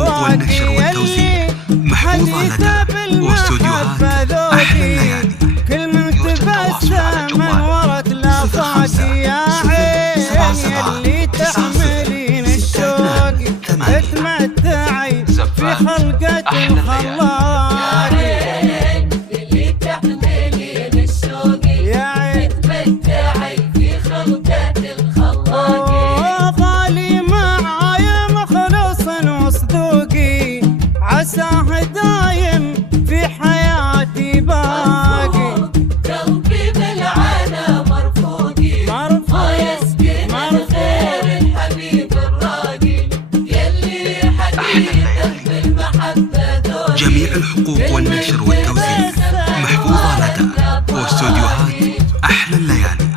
الحقوق والنشر والتوزيع محفوظة لدى واستوديوهات أحلى الليالي. كل من تبسم من ورا الآفاق يا عين اللي تحملين الشوق تتمتعي في خلقة الخلاق اللي تحملين الشوق تتمتعي في خلقة الخلاق. ظالي معايا مخلص وصدوقي عساه دايم في حياتي باقي. قلبي بالعنا مرفوقي ما يسكن غير الحبيب الراقي يلي حديثه بالمحبة ذوقي. جميع الحقوق والنشر والتوزيع محفوظة لدى واستوديوهات أحلى الليالي.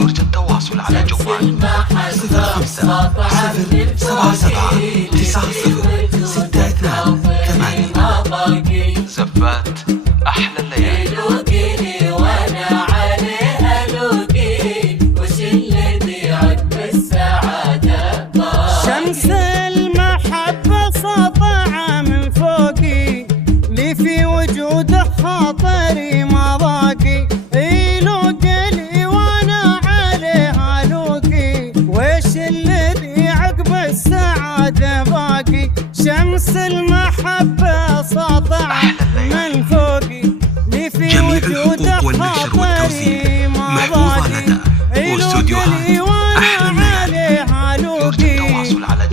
يرجى التواصل على جوال 05 077 90 62 8. زفات أحلى الليالي. لوقيني وانا عليها لوقي وش الذي عقب السعادة شمس المحبة ساطعة من فوقي لي في وجوده خاطري ما ضاقي. لوقي وانا عليها لوقي وش الذي عقب السعادة باقي. شمس المحبة ساطعة من فوقي لي في وجوده خاطري ما ضاقي. لوقي وانا عليها لوقي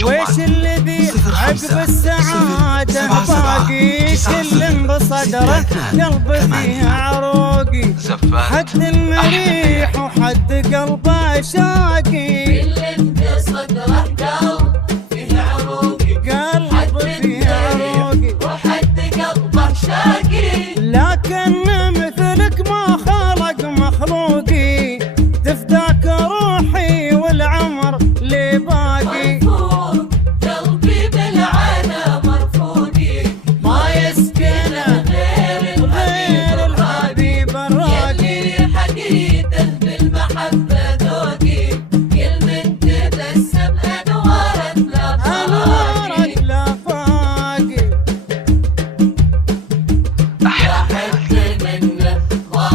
وش الذي عقب السعادة باقي. كل بصدره قلبي فيه عروقي حد المريح وحد قلبه شاقي. اللي بصدره قلب فيه عروقي قلبي فيه عروقي وحد قلبه شاقي. لكن مثلك ما خلق مخلوقي تفداك روحي والعمر لي باقي. مرفوق قلبي بالعنا مرفوقي ما يسكن غير الحبيب الراقي يلي حديثه بالمحبة ذوقي. كل من تبسم أنوارت أنوارك لافاقي.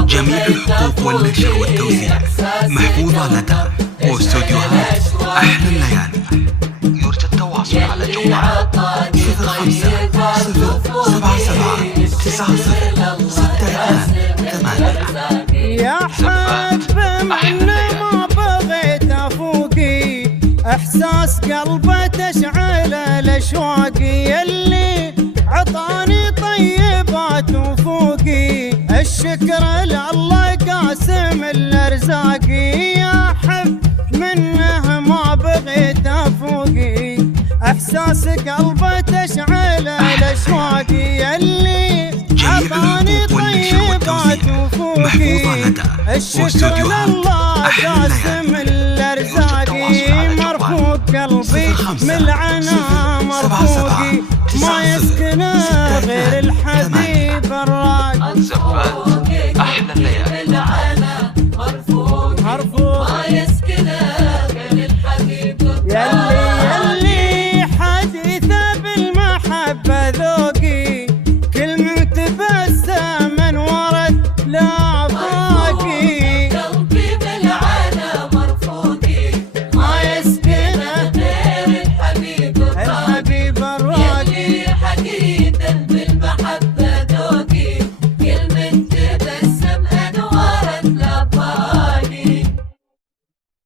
جميع الحقوق والنشر والتوزيع محفوظة لدى واستوديوهات أحلى الليالي. يرجى التواصل على جوال 05 077 90 62 8. يا حب من ما بغيت افوقي احساس قلبه تشعل الاشواق يلي عطاني طيبات وفوقي. الشكر لله قاسم الارزاق يا حب منه ما بغيت افوقي احساس قلبه تشعل الاشواق يلي عطاني طيبات وفوقي. الشكر لله قاسم الارزاق مرفوق قلبي من العنا مرفوقي ما يسكن